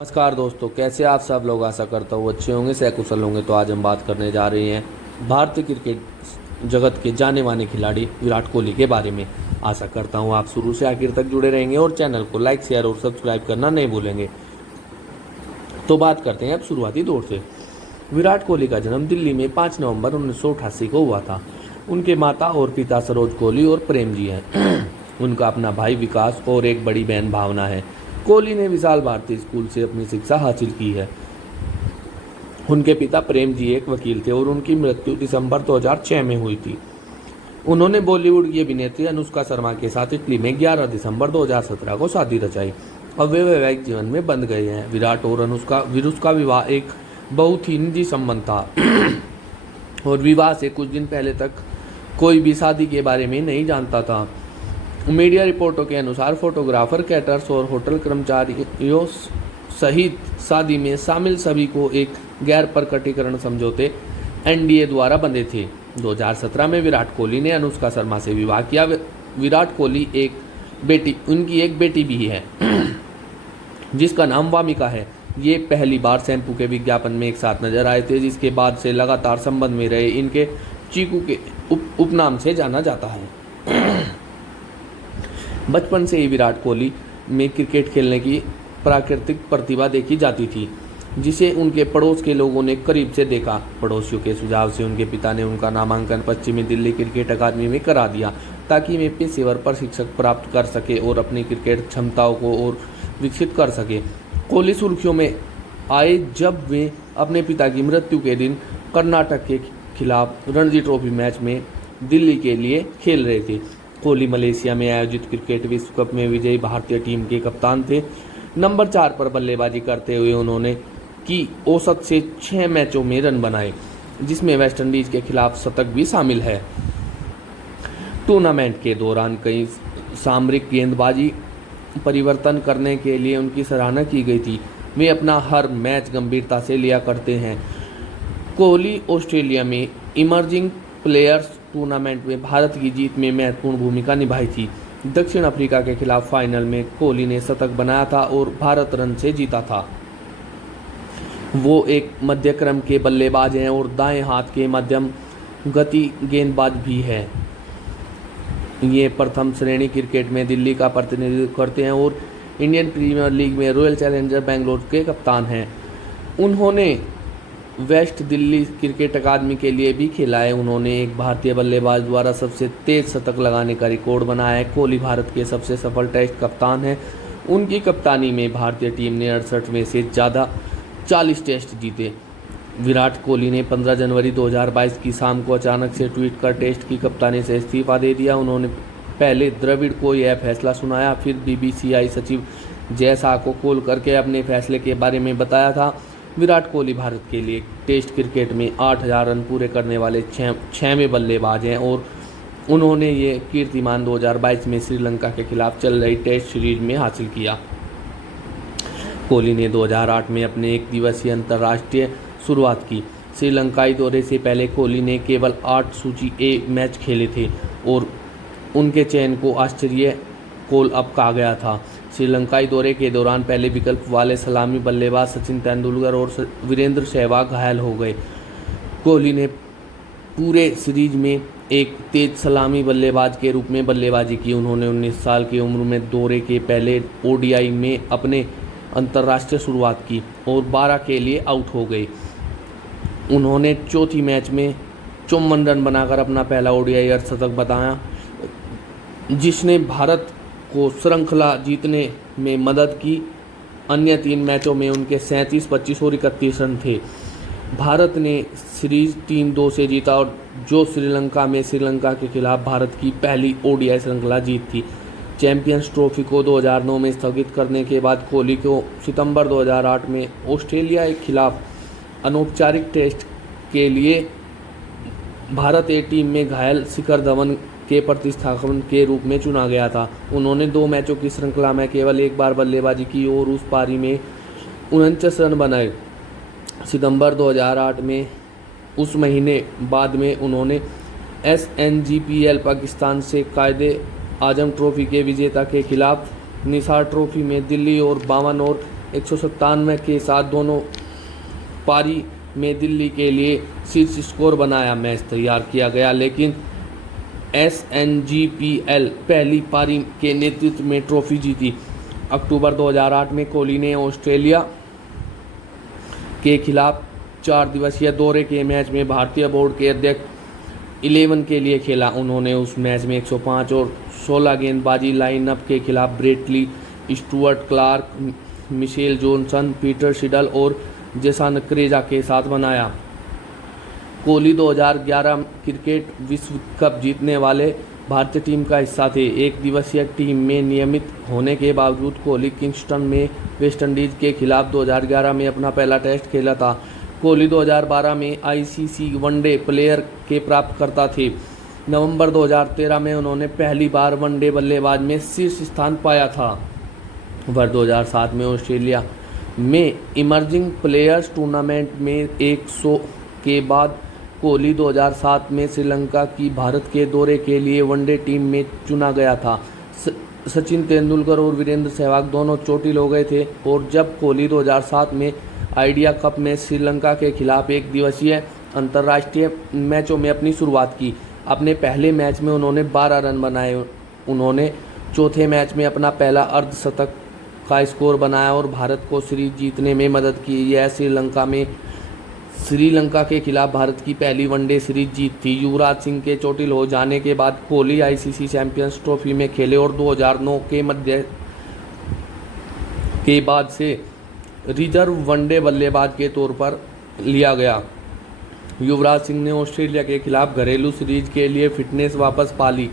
नमस्कार दोस्तों, कैसे आप सब लोग। आशा करता हूँ अच्छे होंगे, सकुशल होंगे। तो आज हम बात करने जा रहे हैं भारतीय क्रिकेट जगत के जाने माने खिलाड़ी विराट कोहली के बारे में। आशा करता हूँ आप शुरू से आखिर तक जुड़े रहेंगे और चैनल को लाइक, शेयर और सब्सक्राइब करना नहीं भूलेंगे। तो बात करते हैं अब शुरुआती दौर से। विराट कोहली का जन्म दिल्ली में 5 नवंबर 1988 को हुआ था। उनके माता और पिता सरोज कोहली और प्रेम जी हैं। उनका अपना भाई विकास और एक बड़ी बहन भावना है। कोहली ने विशाल भारती स्कूल से अपनी शिक्षा हासिल की है। उनके पिता प्रेम जी एक वकील थे और उनकी मृत्यु दिसंबर 2006 में हुई थी। उन्होंने बॉलीवुड की अभिनेत्री अनुष्का शर्मा के साथ इटली में 11 दिसंबर 2017 को शादी रचाई। अब वे वैवाहिक जीवन में बंध गए हैं। विराट और अनुष्का का विवाह एक बहुत ही निजी संबंध था और विवाह से कुछ दिन पहले तक कोई भी शादी के बारे में नहीं जानता था। मीडिया रिपोर्टों के अनुसार फोटोग्राफर, कैटर्स और होटल कर्मचारियों सहित शादी में शामिल सभी को एक गैर प्रकटीकरण समझौते एनडीए द्वारा बंधे थे। 2017 में विराट कोहली ने अनुष्का शर्मा से विवाह किया। विराट कोहली उनकी एक बेटी भी है जिसका नाम वामिका है। ये पहली बार शैम्पू के विज्ञापन में एक साथ नजर आए थे, जिसके बाद से लगातार संबंध में रहे। इनके चीकू के उपनाम से जाना जाता है। बचपन से ही विराट कोहली में क्रिकेट खेलने की प्राकृतिक प्रतिभा देखी जाती थी, जिसे उनके पड़ोस के लोगों ने करीब से देखा। पड़ोसियों के सुझाव से उनके पिता ने उनका नामांकन पश्चिमी दिल्ली क्रिकेट अकादमी में करा दिया, ताकि वे पेशेवर प्रशिक्षक प्राप्त कर सके और अपनी क्रिकेट क्षमताओं को और विकसित कर सके। कोहली सुर्खियों में आए जब वे अपने पिता की मृत्यु के दिन कर्नाटक के खिलाफ रणजी ट्रॉफी मैच में दिल्ली के लिए खेल रहे थे। कोहली मलेशिया में आयोजित क्रिकेट विश्व कप में विजयी भारतीय टीम के कप्तान थे। नंबर 4 पर बल्लेबाजी करते हुए उन्होंने की औसत से 6 मैचों में रन बनाए, जिसमें वेस्टइंडीज के खिलाफ शतक भी शामिल है। टूर्नामेंट के दौरान कई सामरिक गेंदबाजी परिवर्तन करने के लिए उनकी सराहना की गई थी। वे अपना हर मैच गंभीरता से लिया करते हैं। कोहली ऑस्ट्रेलिया में इमर्जिंग प्लेयर्स टूर्नामेंट में भारत की जीत में महत्वपूर्ण भूमिका निभाई थी। दक्षिण अफ्रीका के खिलाफ फाइनल में कोहली ने शतक बनाया था और भारत रन से जीता था। वो एक मध्य क्रम के बल्लेबाज हैं और दाएं हाथ के मध्यम गति गेंदबाज भी है। ये प्रथम श्रेणी क्रिकेट में दिल्ली का प्रतिनिधित्व करते हैं और इंडियन प्रीमियर लीग में रॉयल चैलेंजर बेंगलोर के कप्तान हैं। उन्होंने वेस्ट दिल्ली क्रिकेट अकादमी के लिए भी खेला है। उन्होंने एक भारतीय बल्लेबाज द्वारा सबसे तेज शतक लगाने का रिकॉर्ड बनाया है। कोहली भारत के सबसे सफल टेस्ट कप्तान हैं। उनकी कप्तानी में भारतीय टीम ने 68 में से ज़्यादा 40 टेस्ट जीते। विराट कोहली ने 15 जनवरी 2022 की शाम को अचानक से ट्वीट कर टेस्ट की कप्तानी से इस्तीफा दे दिया। उन्होंने पहले द्रविड़ को यह फैसला सुनाया, फिर बीसीसीआई सचिव जय शाह को कॉल करके अपने फैसले के बारे में बताया था। विराट कोहली भारत के लिए टेस्ट क्रिकेट में 8000 रन पूरे करने वाले 6वें बल्लेबाज हैं और उन्होंने ये कीर्तिमान 2022 में श्रीलंका के खिलाफ चल रही टेस्ट सीरीज में हासिल किया। कोहली ने 2008 में अपने एक दिवसीय अंतर्राष्ट्रीय शुरुआत की। श्रीलंकाई दौरे से पहले कोहली ने केवल 8 सूची ए मैच खेले थे और उनके चयन को आश्चर्य कॉल अप कहा गया था। श्रीलंकाई दौरे के दौरान पहले विकल्प वाले सलामी बल्लेबाज सचिन तेंदुलकर और वीरेंद्र सहवाग घायल हो गए। कोहली ने पूरे सीरीज में एक तेज सलामी बल्लेबाज के रूप में बल्लेबाजी की। उन्होंने 19 साल की उम्र में दौरे के पहले ओडीआई में अपने अंतर्राष्ट्रीय शुरुआत की और 12 के लिए आउट हो गए। उन्होंने चौथी मैच में 54 रन बनाकर अपना पहला ओडीआई अर्धशतक बनाया, जिसने भारत को श्रृंखला जीतने में मदद की। अन्य 3 मैचों में उनके 37, 25 और 31 रन थे। भारत ने सीरीज 3-2 से जीता और जो श्रीलंका के खिलाफ भारत की पहली ओडीआई श्रृंखला जीत थी। चैंपियंस ट्रॉफी को 2009 में स्थगित करने के बाद कोहली को सितंबर 2008 में ऑस्ट्रेलिया के खिलाफ अनौपचारिक टेस्ट के लिए भारत ए टीम में घायल शिखर धवन के प्रतिस्थापन के रूप में चुना गया था। उन्होंने 2 मैचों की श्रृंखला में केवल एक बार बल्लेबाजी की और उस पारी में 49 रन बनाए। सितंबर 2008 में उस महीने बाद में उन्होंने SNGPL पाकिस्तान से कायदे आजम ट्रॉफी के विजेता के खिलाफ निसार ट्रॉफी में दिल्ली और 52 और 197 के साथ दोनों पारी में दिल्ली के लिए शीर्ष स्कोर बनाया। मैच तैयार किया गया, लेकिन SNGPL पहली पारी के नेतृत्व में ट्रॉफी जीती। अक्टूबर 2008 में कोहली ने ऑस्ट्रेलिया के खिलाफ 4 दिवसीय दौरे के मैच में भारतीय बोर्ड के अध्यक्ष 11 के लिए खेला। उन्होंने उस मैच में 105 और 16 गेंदबाजी लाइनअप के खिलाफ Brett Lee, Stuart Clark, Mitchell Johnson, Peter Siddle और जेसन क्रेजा के साथ बनाया। कोहली 2011 क्रिकेट विश्व कप जीतने वाले भारतीय टीम का हिस्सा थे। एक दिवसीय टीम में नियमित होने के बावजूद कोहली किंगस्टन में वेस्टइंडीज के खिलाफ 2011 में अपना पहला टेस्ट खेला था। कोहली 2012 में ICC वनडे प्लेयर के प्राप्तकर्ता थे। नवंबर 2013 में उन्होंने पहली बार वनडे बल्लेबाज में शीर्ष स्थान पाया था। वर्ष 2007 में ऑस्ट्रेलिया में इमर्जिंग प्लेयर्स टूर्नामेंट में 100 के बाद कोहली 2007 में श्रीलंका की भारत के दौरे के लिए वनडे टीम में चुना गया था। सचिन तेंदुलकर और वीरेंद्र सहवाग दोनों चोटिल हो गए थे और जब कोहली 2007 में आइडिया कप में श्रीलंका के खिलाफ एक दिवसीय अंतर्राष्ट्रीय मैचों में अपनी शुरुआत की। अपने पहले मैच में उन्होंने 12 रन बनाए। उन्होंने चौथे मैच में अपना पहला अर्धशतक का स्कोर बनाया और भारत को सीरीज जीतने में मदद की। यह श्रीलंका के खिलाफ भारत की पहली वनडे सीरीज जीत थी। युवराज सिंह के चोटिल हो जाने के बाद कोहली ICC चैंपियंस ट्रॉफी में खेले और 2009 के मध्य के बाद से रिजर्व वनडे बल्लेबाज के तौर पर लिया गया। युवराज सिंह ने ऑस्ट्रेलिया के खिलाफ घरेलू सीरीज के लिए फिटनेस वापस पा ली,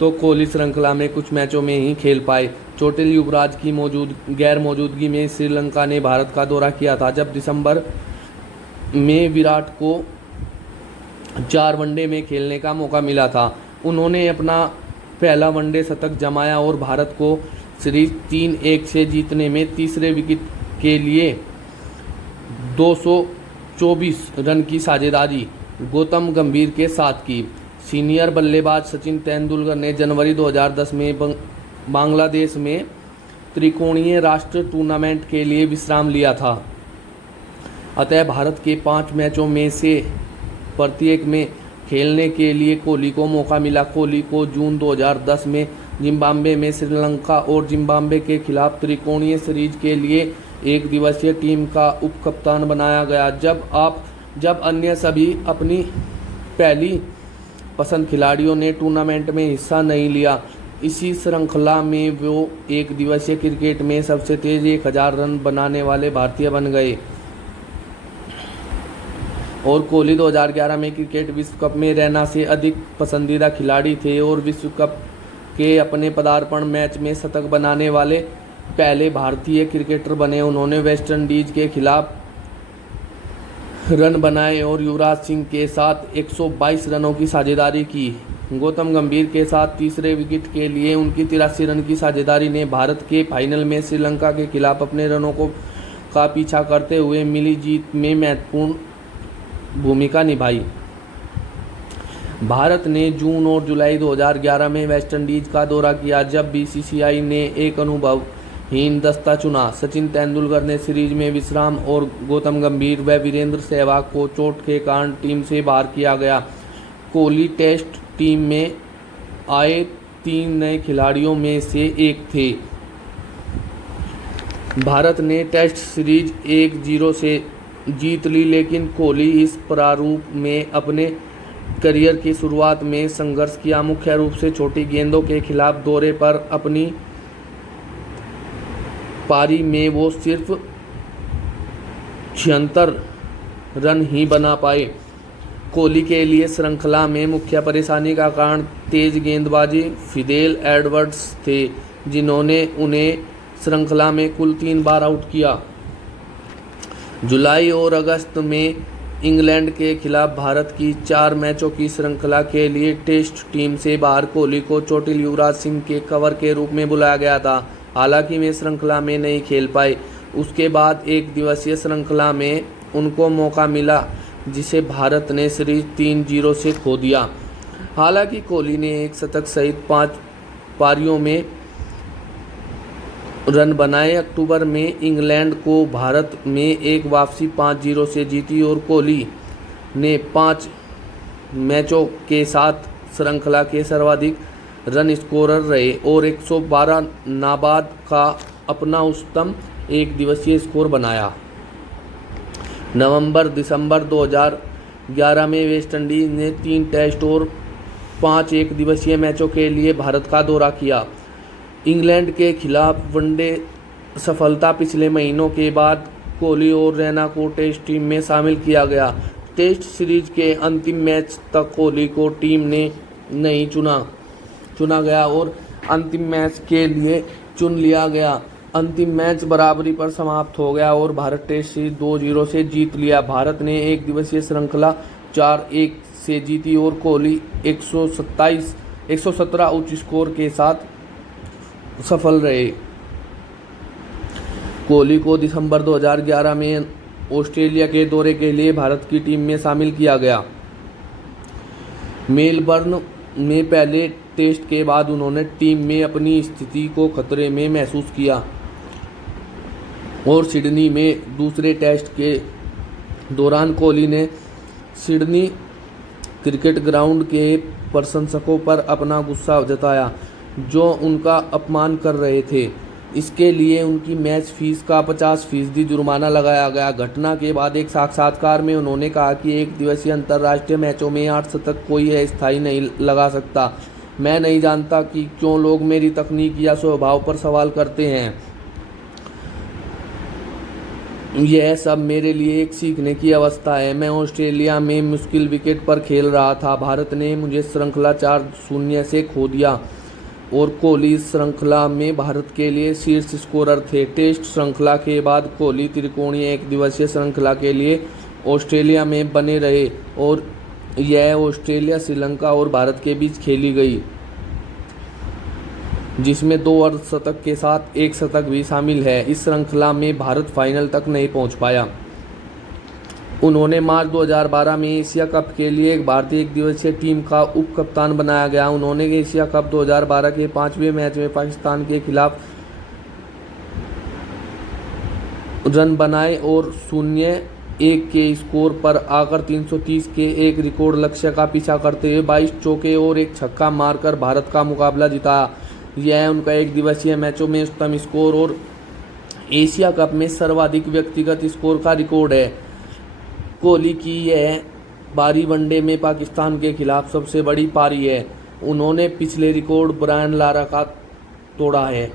तो कोहली श्रृंखला में कुछ मैचों में ही खेल पाए। चोटिल युवराज की गैर मौजूदगी में श्रीलंका ने भारत का दौरा किया था, जब दिसंबर में विराट को 4 वनडे में खेलने का मौका मिला था। उन्होंने अपना पहला वनडे शतक जमाया और भारत को सीरीज 3-1 से जीतने में तीसरे विकेट के लिए 224 रन की साझेदारी गौतम गंभीर के साथ की। सीनियर बल्लेबाज सचिन तेंदुलकर ने जनवरी 2010 में बांग्लादेश में त्रिकोणीय राष्ट्रीय टूर्नामेंट के लिए विश्राम लिया था। अतः भारत के 5 मैचों में से प्रत्येक में खेलने के लिए कोहली को मौका मिला। कोहली को जून 2010 में जिम्बाब्वे में श्रीलंका और जिम्बाब्वे के खिलाफ त्रिकोणीय सीरीज के लिए एक दिवसीय टीम का उपकप्तान बनाया गया। जब अन्य सभी अपनी पहली पसंद खिलाड़ियों ने टूर्नामेंट में हिस्सा नहीं लिया। इसी श्रृंखला में वो एक दिवसीय क्रिकेट में सबसे तेज 1000 रन बनाने वाले भारतीय बन गए और कोहली 2011 में क्रिकेट विश्व कप में रैना से अधिक पसंदीदा खिलाड़ी थे और विश्व कप के अपने पदार्पण मैच में शतक बनाने वाले पहले भारतीय क्रिकेटर बने। उन्होंने वेस्टइंडीज के खिलाफ रन बनाए और युवराज सिंह के साथ 122 रनों की साझेदारी की। गौतम गंभीर के साथ तीसरे विकेट के लिए उनकी 83 रन की साझेदारी ने भारत के फाइनल में श्रीलंका के खिलाफ अपने रनों का पीछा करते हुए मिली जीत में महत्वपूर्ण भूमिका निभाई। भारत ने जून और जुलाई 2011 में वेस्टइंडीज का दौरा किया, जब BCCI ने एक अनुभवहीन दस्ता चुना। सचिन तेंदुलकर ने सीरीज में विश्राम और गौतम गंभीर व वीरेंद्र सहवाग को चोट के कारण टीम से बाहर किया गया। कोहली टेस्ट टीम में आए 3 नए खिलाड़ियों में से एक थे। भारत ने टेस्ट सीरीज 1-0 से जीत ली, लेकिन कोहली इस प्रारूप में अपने करियर की शुरुआत में संघर्ष किया। मुख्य रूप से छोटी गेंदों के खिलाफ दौरे पर अपनी पारी में वो सिर्फ 76 रन ही बना पाए। कोहली के लिए श्रृंखला में मुख्य परेशानी का कारण तेज गेंदबाजी फिदेल एडवर्ड्स थे, जिन्होंने उन्हें श्रृंखला में कुल 3 बार आउट किया। जुलाई और अगस्त में इंग्लैंड के खिलाफ भारत की 4 मैचों की श्रृंखला के लिए टेस्ट टीम से बाहर कोहली को चोटिल युवराज सिंह के कवर के रूप में बुलाया गया था। हालांकि वे श्रृंखला में नहीं खेल पाए। उसके बाद एक दिवसीय श्रृंखला में उनको मौका मिला, जिसे भारत ने सीरीज 3-0 से खो दिया। हालांकि कोहली ने एक शतक सहित 5 पारियों में रन बनाए। अक्टूबर में इंग्लैंड को भारत में एक वापसी 5-0 से जीती और कोहली ने 5 मैचों के साथ श्रृंखला के सर्वाधिक रन स्कोरर रहे और 112 नाबाद का अपना उच्चतम एक दिवसीय स्कोर बनाया। नवंबर-दिसंबर 2011 में वेस्टइंडीज ने 3 टेस्ट और 5 एक दिवसीय मैचों के लिए भारत का दौरा किया। इंग्लैंड के खिलाफ वनडे सफलता पिछले महीनों के बाद कोहली और रैना को टेस्ट टीम में शामिल किया गया। टेस्ट सीरीज के अंतिम मैच तक कोहली को टीम ने नहीं चुना गया और अंतिम मैच के लिए चुन लिया गया। अंतिम मैच बराबरी पर समाप्त हो गया और भारत टेस्ट सीरीज 2-0 से जीत लिया। भारत ने एक दिवसीय श्रृंखला 4-1 से जीती और कोहली 117 उच्च स्कोर के साथ सफल रहे। कोहली को दिसंबर 2011 में ऑस्ट्रेलिया के दौरे के लिए भारत की टीम में शामिल किया गया। मेलबर्न में पहले टेस्ट के बाद उन्होंने टीम में अपनी स्थिति को खतरे में महसूस किया और सिडनी में दूसरे टेस्ट के दौरान कोहली ने सिडनी क्रिकेट ग्राउंड के प्रशंसकों पर अपना गुस्सा जताया जो उनका अपमान कर रहे थे। इसके लिए उनकी मैच फीस का 50% जुर्माना लगाया गया। घटना के बाद एक साक्षात्कार में उन्होंने कहा कि एक दिवसीय अंतर्राष्ट्रीय मैचों में 8 शतक कोई अस्थायी नहीं लगा सकता। मैं नहीं जानता कि क्यों लोग मेरी तकनीक या स्वभाव पर सवाल करते हैं। यह सब मेरे लिए एक सीखने की अवस्था है। मैं ऑस्ट्रेलिया में मुश्किल विकेट पर खेल रहा था। भारत ने मुझे श्रृंखला 4-0 से खो दिया और कोहली श्रृंखला में भारत के लिए शीर्ष स्कोरर थे। टेस्ट श्रृंखला के बाद कोहली त्रिकोणीय एक दिवसीय श्रृंखला के लिए ऑस्ट्रेलिया में बने रहे और यह ऑस्ट्रेलिया, श्रीलंका और भारत के बीच खेली गई, जिसमें 2 अर्धशतक के साथ 1 शतक भी शामिल है। इस श्रृंखला में भारत फाइनल तक नहीं पहुंच पाया। उन्होंने मार्च 2012 में एशिया कप के लिए एक भारतीय एक दिवसीय टीम का उप कप्तान बनाया गया। उन्होंने एशिया कप 2012 के 5वें मैच में पाकिस्तान के खिलाफ रन बनाए और 0-1 के स्कोर पर आकर 330 के एक रिकॉर्ड लक्ष्य का पीछा करते हुए 22 चौके और 1 छक्का मारकर भारत का मुकाबला जिताया। यह उनका एक दिवसीय मैचों में उच्चतम स्कोर और एशिया कप में सर्वाधिक व्यक्तिगत स्कोर का रिकॉर्ड है। कोहली की यह पारी वनडे में पाकिस्तान के खिलाफ सबसे बड़ी पारी है। उन्होंने पिछले रिकॉर्ड ब्रायन लारा का तोड़ा है।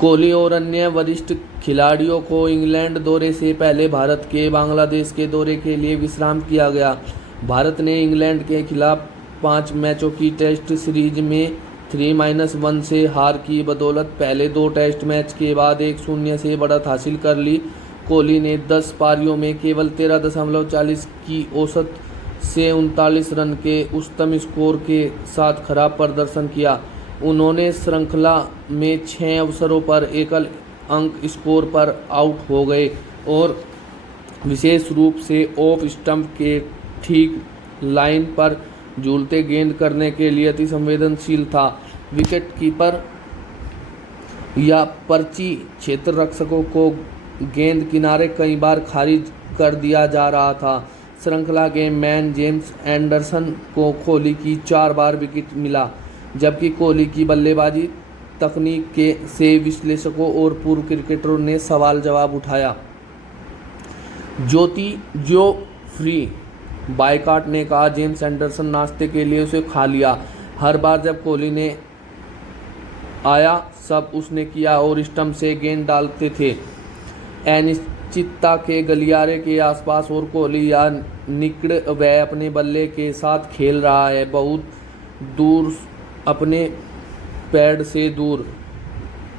कोहली और अन्य वरिष्ठ खिलाड़ियों को इंग्लैंड दौरे से पहले भारत के बांग्लादेश के दौरे के लिए विश्राम किया गया। भारत ने इंग्लैंड के खिलाफ 5 मैचों की टेस्ट सीरीज में 3-1 से हार की बदौलत पहले 2 टेस्ट मैच के बाद 1-0 से बढ़त हासिल कर ली। कोहली ने 10 पारियों में केवल 13.40 की औसत से 39 रन के उच्चतम स्कोर के साथ खराब प्रदर्शन किया। उन्होंने श्रृंखला में 6 अवसरों पर एकल अंक स्कोर पर आउट हो गए और विशेष रूप से ऑफ स्टंप के ठीक लाइन पर झूलते गेंद करने के लिए अति संवेदनशील था। विकेट कीपर या पर्ची क्षेत्र रक्षकों को गेंद किनारे कई बार खारिज कर दिया जा रहा था। श्रृंखला के मैन जेम्स एंडरसन को कोहली की 4 बार विकेट मिला, जबकि कोहली की बल्लेबाजी तकनीक से विश्लेषकों और पूर्व क्रिकेटरों ने सवाल जवाब उठाया। जोफ्री बायकाट ने कहा, जेम्स एंडरसन नाश्ते के लिए उसे खा लिया। हर बार जब कोहली ने आया सब उसने किया और स्टंप से गेंद डालते थे। अनिश्चितता के गलियारे के आसपास और कोहली या निकड़ वह अपने बल्ले के साथ खेल रहा है, बहुत दूर अपने पैड से दूर।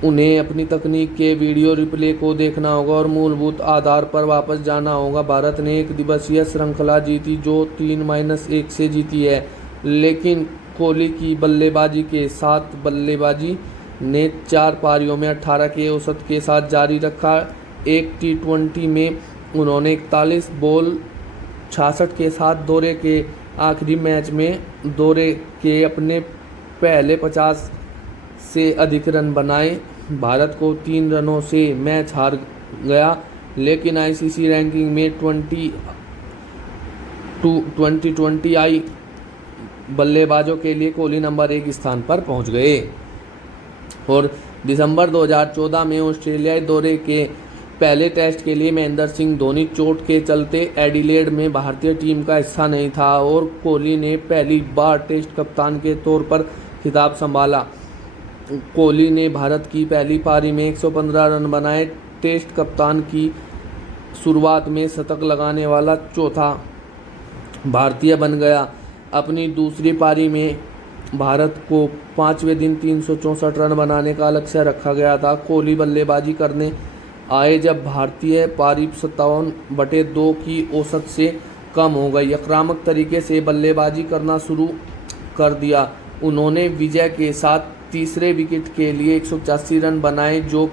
उन्हें अपनी तकनीक के वीडियो रिप्ले को देखना होगा और मूलभूत आधार पर वापस जाना होगा। भारत ने एक दिवसीय श्रृंखला जीती जो 3-1 से जीती है, लेकिन कोहली की बल्लेबाजी के साथ बल्लेबाजी ने 4 पारियों में 18 के औसत के साथ जारी रखा। एक T20 में उन्होंने 41 बॉल 66 के साथ दौरे के आखिरी मैच में दौरे के अपने पहले 50 से अधिक रन बनाए। भारत को 3 रनों से मैच हार गया, लेकिन आईसीसी रैंकिंग में 2020 आई बल्लेबाजों के लिए कोहली नंबर 1 स्थान पर पहुंच गए। और दिसंबर 2014 में ऑस्ट्रेलियाई दौरे के पहले टेस्ट के लिए महेंद्र सिंह धोनी चोट के चलते एडिलेड में भारतीय टीम का हिस्सा नहीं था और कोहली ने पहली बार टेस्ट कप्तान के तौर पर खिताब संभाला। कोहली ने भारत की पहली पारी में 115 रन बनाए। टेस्ट कप्तान की शुरुआत में शतक लगाने वाला चौथा भारतीय बन गया। अपनी दूसरी पारी में भारत को 5वें दिन 364 रन बनाने का लक्ष्य रखा गया था। कोहली बल्लेबाजी करने आए जब भारतीय पारी 57/2 की औसत से कम हो गई। आक्रामक तरीके से बल्लेबाजी करना शुरू कर दिया। उन्होंने विजय के साथ तीसरे विकेट के लिए 185 रन बनाए, जो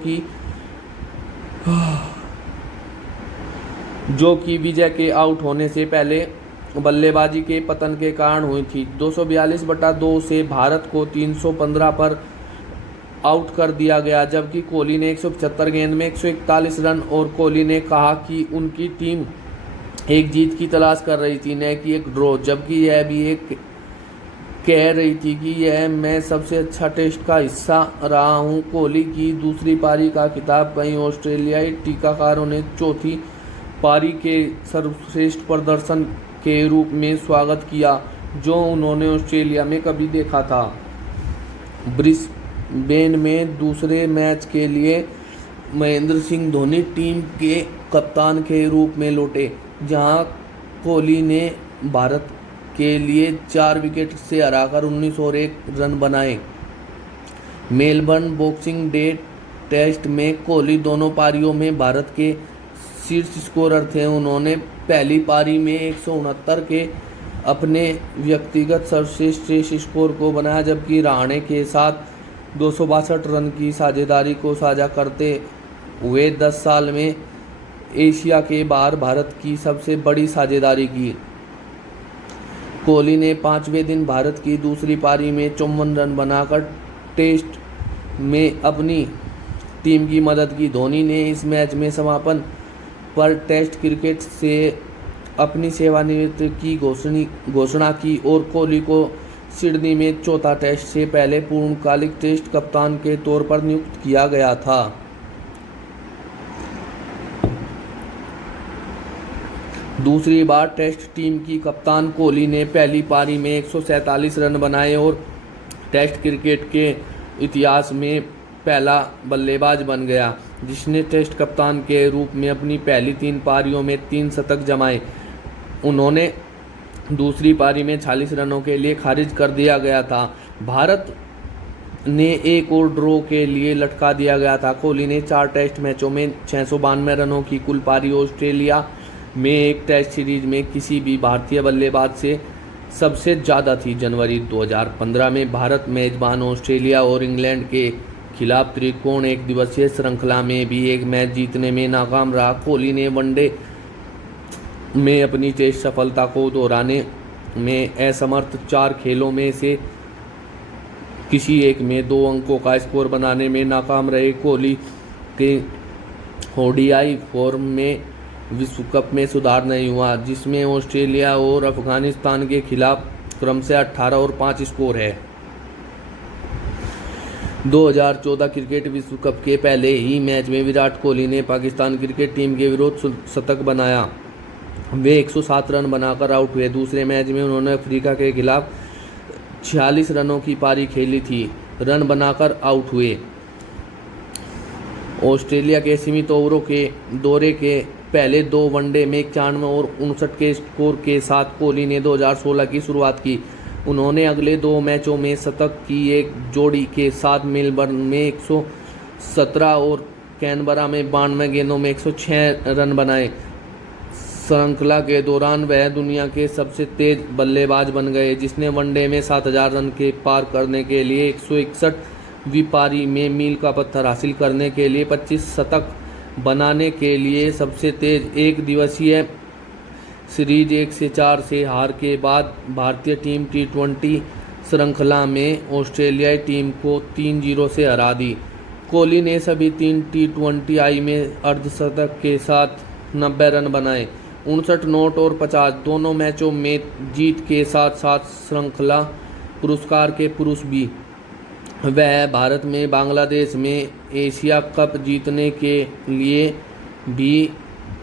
कि विजय के आउट होने से पहले बल्लेबाजी के पतन के कारण हुई थी। 242/2 से भारत को 315 पर आउट कर दिया गया, जबकि कोहली ने 175 गेंद में 141 रन। और कोहली ने कहा कि उनकी टीम एक जीत की तलाश कर रही थी, न कि एक ड्रॉ, जबकि यह भी एक कह रही थी कि यह मैं सबसे अच्छा टेस्ट का हिस्सा रहा हूं। कोहली की दूसरी पारी का खिताब कई ऑस्ट्रेलियाई टीकाकारों ने चौथी पारी के सर्वश्रेष्ठ प्रदर्शन के रूप में स्वागत किया, जो उन्होंने ऑस्ट्रेलिया में कभी देखा था। ब्रिस्बेन में दूसरे मैच के लिए महेंद्र सिंह धोनी टीम के कप्तान के रूप में लौटे, जहां कोहली ने भारत के लिए 4 विकेट से हराकर 19 और 1 रन बनाए। मेलबर्न बॉक्सिंग डे टेस्ट में कोहली दोनों पारियों में भारत के शीर्ष स्कोरर थे। उन्होंने पहली पारी में 169 के अपने व्यक्तिगत सर्वश्रेष्ठ स्कोर को बनाया, जबकि रहाणे के साथ 262 रन की साझेदारी को साझा करते हुए 10 साल में एशिया के बाहर भारत की सबसे बड़ी साझेदारी की। कोहली ने 5वें दिन भारत की दूसरी पारी में 54 रन बनाकर टेस्ट में अपनी टीम की मदद की। धोनी ने इस मैच में समापन पर टेस्ट क्रिकेट से अपनी सेवानिवृत्ति की घोषणा की और कोहली को सिडनी में चौथा टेस्ट से पहले पूर्णकालिक टेस्ट कप्तान के तौर पर नियुक्त किया गया था। दूसरी बार टेस्ट टीम की कप्तान कोहली ने पहली पारी में 147 रन बनाए और टेस्ट क्रिकेट के इतिहास में पहला बल्लेबाज बन गया जिसने टेस्ट कप्तान के रूप में अपनी पहली 3 पारियों में 3 शतक जमाए। उन्होंने दूसरी पारी में 46 रनों के लिए खारिज कर दिया गया था। भारत ने एक और ड्रॉ के लिए लटका दिया गया था। कोहली ने 4 टेस्ट मैचों में 692 रनों की कुल पारी ऑस्ट्रेलिया में एक टेस्ट सीरीज में किसी भी भारतीय बल्लेबाज से सबसे ज़्यादा थी। जनवरी 2015 में भारत मेजबान ऑस्ट्रेलिया और इंग्लैंड के खिलाफ त्रिकोण एक दिवसीय श्रृंखला में भी एक मैच जीतने में नाकाम रहा। कोहली ने वनडे में अपनी टेस्ट सफलता को दोहराने में असमर्थ 4 खेलों में से किसी एक में 2 अंकों का स्कोर बनाने में नाकाम रहे। कोहली के ओडीआई फॉर्म में विश्व कप में सुधार नहीं हुआ, जिसमें ऑस्ट्रेलिया और अफगानिस्तान के खिलाफ क्रम से 18 और 5 स्कोर है। 2014 क्रिकेट विश्व कप के पहले ही मैच में विराट कोहली ने पाकिस्तान क्रिकेट टीम के विरुद्ध शतक बनाया। वे 107 रन बनाकर आउट हुए। दूसरे मैच में उन्होंने अफ्रीका के खिलाफ 46 रनों की पारी खेली थी, रन बनाकर आउट हुए। ऑस्ट्रेलिया के सीमित ओवरों के दौरे के पहले 2 वनडे में 91 और 59 के स्कोर के साथ कोहली ने 2016 की शुरुआत की। उन्होंने अगले 2 मैचों में शतक की एक जोड़ी के साथ मेलबर्न में 117 और कैनबरा में 92 गेंदों में 106 रन बनाए। श्रृंखला के दौरान वह दुनिया के सबसे तेज बल्लेबाज बन गए, जिसने वनडे में 7000 रन के पार करने के लिए 161वीं पारी में मील का पत्थर हासिल करने के लिए 25 शतक बनाने के लिए सबसे तेज एक दिवसीय सीरीज 1-4 से हार के बाद भारतीय टीम T20 श्रृंखला में ऑस्ट्रेलियाई टीम को 3-0 से हरा दी। कोहली ने सभी 3 T20I में अर्धशतक के साथ 90 रन बनाए। 59 नॉट और 50 दोनों मैचों में जीत के साथ साथ श्रृंखला पुरस्कार के पुरुष भी। वह भारत में बांग्लादेश में एशिया कप जीतने के लिए भी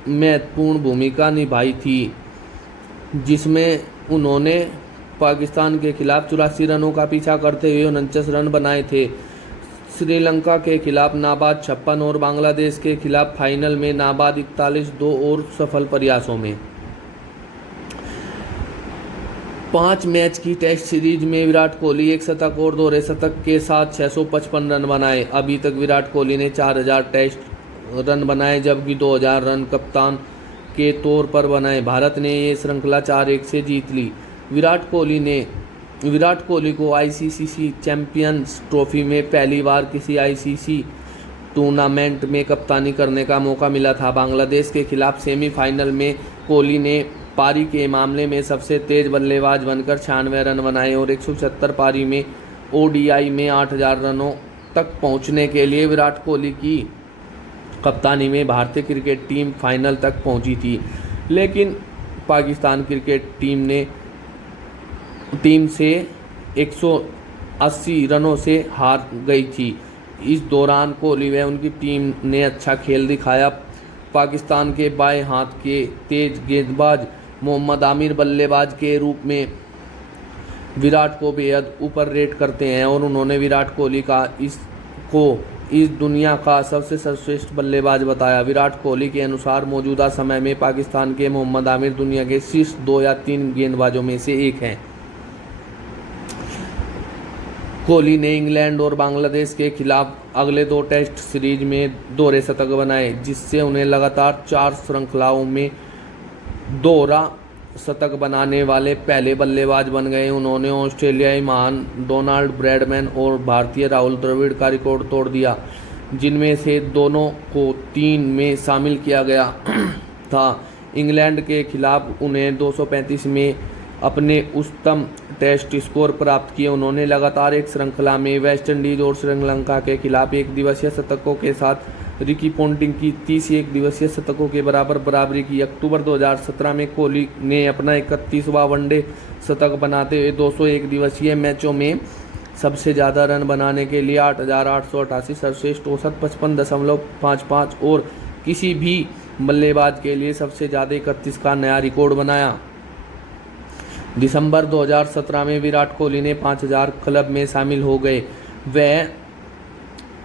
महत्वपूर्ण भूमिका निभाई थी, जिसमें उन्होंने पाकिस्तान के खिलाफ 84 रनों का पीछा करते हुए 49 रन बनाए थे। श्रीलंका के खिलाफ नाबाद 56 और बांग्लादेश के खिलाफ फाइनल में नाबाद 41 दो और सफल प्रयासों में। 5 मैच की टेस्ट सीरीज में विराट कोहली एक शतक और दोहरे शतक के साथ 655 रन बनाए। अभी तक विराट कोहली ने 4000 टेस्ट रन बनाए, जबकि 2000 रन कप्तान के तौर पर बनाए। भारत ने ये श्रृंखला 4-1 से जीत ली। विराट कोहली को आईसीसी चैंपियंस ट्रॉफी में पहली बार किसी आईसीसी टूर्नामेंट में कप्तानी करने का मौका मिला था। बांग्लादेश के खिलाफ सेमीफाइनल में कोहली ने पारी के मामले में सबसे तेज बल्लेबाज बनकर 96 रन बनाए और 176 पारी में ओडीआई में 8000 रनों तक पहुंचने के लिए विराट कोहली की कप्तानी में भारतीय क्रिकेट टीम फाइनल तक पहुंची थी, लेकिन पाकिस्तान क्रिकेट टीम से 180 रनों से हार गई थी। इस दौरान कोहली व उनकी टीम ने अच्छा खेल दिखाया। पाकिस्तान के बाएं हाथ के तेज गेंदबाज मोहम्मद आमिर बल्लेबाज के रूप में विराट को बेहद ऊपर रेट करते हैं और उन्होंने विराट कोहली का इस दुनिया का सबसे सर्वश्रेष्ठ बल्लेबाज बताया। विराट कोहली के अनुसार मौजूदा समय में पाकिस्तान के मोहम्मद आमिर दुनिया के शीर्ष 2 या 3 गेंदबाजों में से एक हैं। कोहली ने इंग्लैंड और बांग्लादेश के खिलाफ अगले 2 टेस्ट सीरीज में दोहरे शतक बनाए, जिससे उन्हें लगातार 4 श्रृंखलाओं में दोहरा शतक बनाने वाले पहले बल्लेबाज बन गए। उन्होंने ऑस्ट्रेलियाई महान डोनाल्ड ब्रैडमैन और भारतीय राहुल द्रविड़ का रिकॉर्ड तोड़ दिया, जिनमें से दोनों को 3 में शामिल किया गया था। इंग्लैंड के खिलाफ उन्हें 235 में अपने उच्चतम टेस्ट स्कोर प्राप्त किए। उन्होंने लगातार एक श्रृंखला में वेस्टइंडीज और श्रीलंका के खिलाफ एक दिवसीय शतकों के साथ रिकी पोंटिंग की 30 एक दिवसीय शतकों के बराबर बराबरी की। अक्टूबर 2017 में कोहली ने अपना 31वां वनडे शतक बनाते हुए 201 दिवसीय मैचों में सबसे ज़्यादा रन बनाने के लिए 8888 सर्वश्रेष्ठ औसत 55.55 और किसी भी बल्लेबाज के लिए सबसे ज़्यादा 31 का नया रिकॉर्ड बनाया। दिसंबर 2017 में विराट कोहली ने 5000 क्लब में शामिल हो गए। वह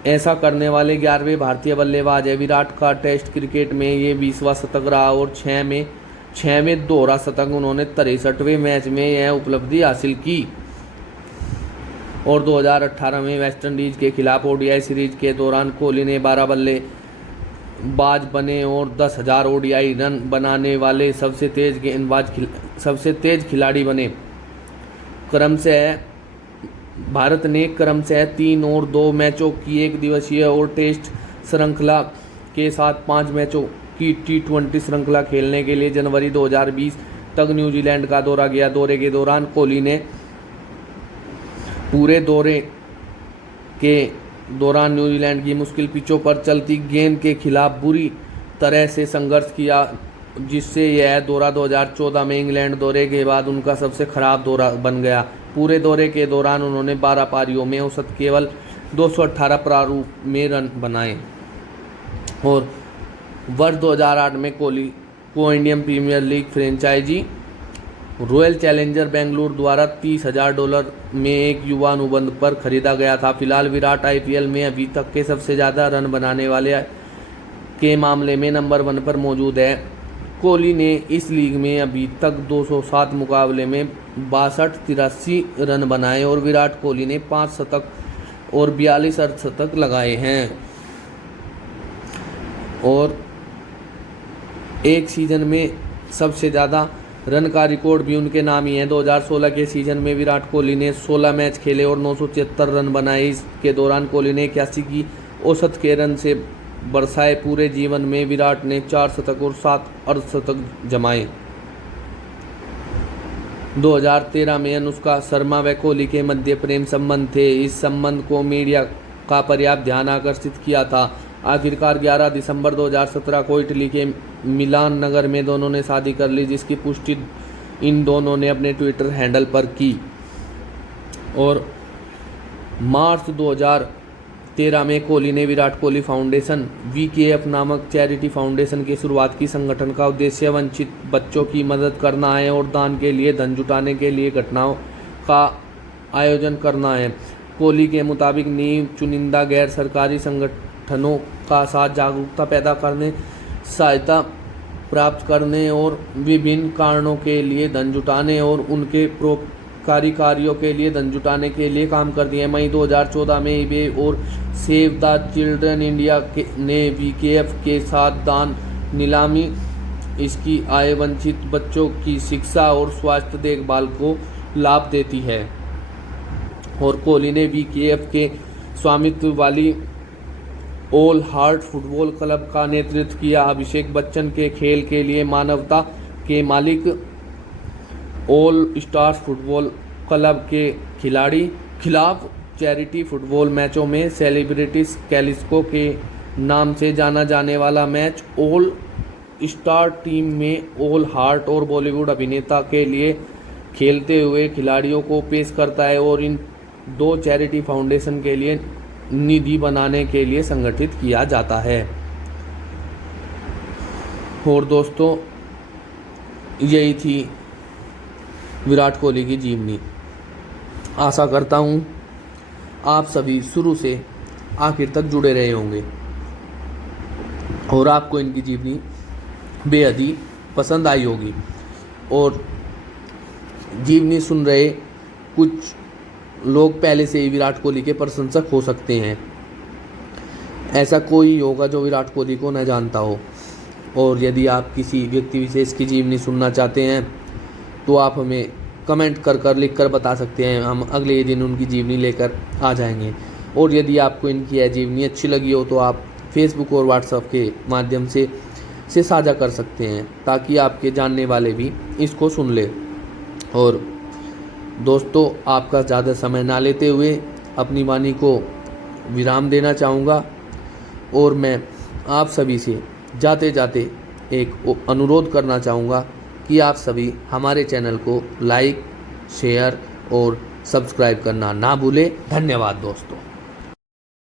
ऐसा करने वाले 11वें भारतीय बल्लेबाज है। विराट का टेस्ट क्रिकेट में ये 20वां शतक रहा और 6वें दोहरा शतक उन्होंने 63वें मैच में यह उपलब्धि हासिल की। और 2018 में वेस्टइंडीज के खिलाफ ओडीआई सीरीज के दौरान कोहली ने 12 बल्लेबाज बने और 10,000 ओडीआई रन बनाने वाले सबसे तेज खिलाड़ी बने। भारत ने क्रमशः 3 और 2 मैचों की एक दिवसीय और टेस्ट श्रृंखला के साथ 5 मैचों की T20 श्रृंखला खेलने के लिए जनवरी 2020 तक न्यूजीलैंड का दौरा किया। दौरे के दौरान कोहली ने पूरे दौरे के दौरान न्यूजीलैंड की मुश्किल पिचों पर चलती गेंद के खिलाफ बुरी तरह से संघर्ष किया, जिससे यह दौरा 2014 में इंग्लैंड दौरे के बाद उनका सबसे खराब दौरा बन गया। पूरे दौरे के दौरान उन्होंने 12 पारियों में औसत केवल 218 प्रारूप में रन बनाए। और वर्ष 2008 में कोहली को Indian Premier League franchise Royal Challenger Bengaluru द्वारा $30,000 में एक युवा अनुबंध पर खरीदा गया था। फिलहाल विराट आईपीएल में अभी तक के सबसे ज़्यादा रन बनाने वाले के मामले में नंबर 1 पर मौजूद है। कोहली ने इस लीग में अभी तक 207 मुकाबले में 62-83 रन बनाए और विराट कोहली ने 5 शतक और 42 अर्धशतक लगाए हैं। और एक सीज़न में सबसे ज़्यादा रन का रिकॉर्ड भी उनके नाम ही है। 2016 के सीज़न में विराट कोहली ने 16 मैच खेले और 976 रन बनाए। इसके दौरान कोहली ने 81 की औसत के रन से बरसाए। पूरे जीवन में विराट ने 4 शतक और 7 अर्धशतक जमाए। 2013 में अनुष्का शर्मा व कोहली के मध्य प्रेम संबंध थे। इस संबंध को मीडिया का पर्याप्त ध्यान आकर्षित किया था। आखिरकार 11 दिसंबर 2017 को इटली के मिलान नगर में दोनों ने शादी कर ली, जिसकी पुष्टि इन दोनों ने अपने ट्विटर हैंडल पर की। और मार्च 2013 में कोहली ने विराट कोहली फाउंडेशन VKF नामक चैरिटी फाउंडेशन की शुरुआत की। संगठन का उद्देश्य वंचित बच्चों की मदद करना है और दान के लिए धन जुटाने के लिए घटनाओं का आयोजन करना है। कोहली के मुताबिक नींव चुनिंदा गैर सरकारी संगठनों का साथ जागरूकता पैदा करने, सहायता प्राप्त करने और विभिन्न कारणों के लिए धन जुटाने और उनके परोपकारी कार्यों के लिए धन जुटाने के लिए काम करती है। मई 2014 में ईबे और सेव द चिल्ड्रन इंडिया ने VKF के साथ दान नीलामी इसकी आय वंचित बच्चों की शिक्षा और स्वास्थ्य देखभाल को लाभ देती है। और कोहली ने VKF के स्वामित्व वाली ऑल हार्ट फुटबॉल क्लब का नेतृत्व किया। अभिषेक बच्चन के खेल के लिए मानवता के मालिक ऑल स्टार्स फुटबॉल क्लब के खिलाफ चैरिटी फुटबॉल मैचों में सेलिब्रिटीज कैलिस्को के नाम से जाना जाने वाला मैच ऑल स्टार टीम में ऑल हार्ट और बॉलीवुड अभिनेता के लिए खेलते हुए खिलाड़ियों को पेश करता है और इन दो चैरिटी फाउंडेशन के लिए निधि बनाने के लिए संगठित किया जाता है। और दोस्तों, यही थी विराट कोहली की जीवनी। आशा करता हूँ आप सभी शुरू से आखिर तक जुड़े रहे होंगे और आपको इनकी जीवनी बेहद ही पसंद आई होगी। और जीवनी सुन रहे कुछ लोग पहले से ही विराट कोहली के प्रशंसक हो सकते हैं। ऐसा कोई होगा जो विराट कोहली को न जानता हो। और यदि आप किसी व्यक्ति विशेष की जीवनी सुनना चाहते हैं तो आप हमें कमेंट कर लिख कर बता सकते हैं। हम अगले ही दिन उनकी जीवनी लेकर आ जाएंगे। और यदि आपको इनकी यह जीवनी अच्छी लगी हो तो आप फेसबुक और व्हाट्सएप के माध्यम से साझा कर सकते हैं, ताकि आपके जानने वाले भी इसको सुन ले। और दोस्तों, आपका ज़्यादा समय ना लेते हुए अपनी वाणी को विराम देना चाहूँगा और मैं आप सभी से जाते जाते एक अनुरोध करना चाहूँगा कि आप सभी हमारे चैनल को लाइक, शेयर और सब्सक्राइब करना ना भूलें। धन्यवाद दोस्तों।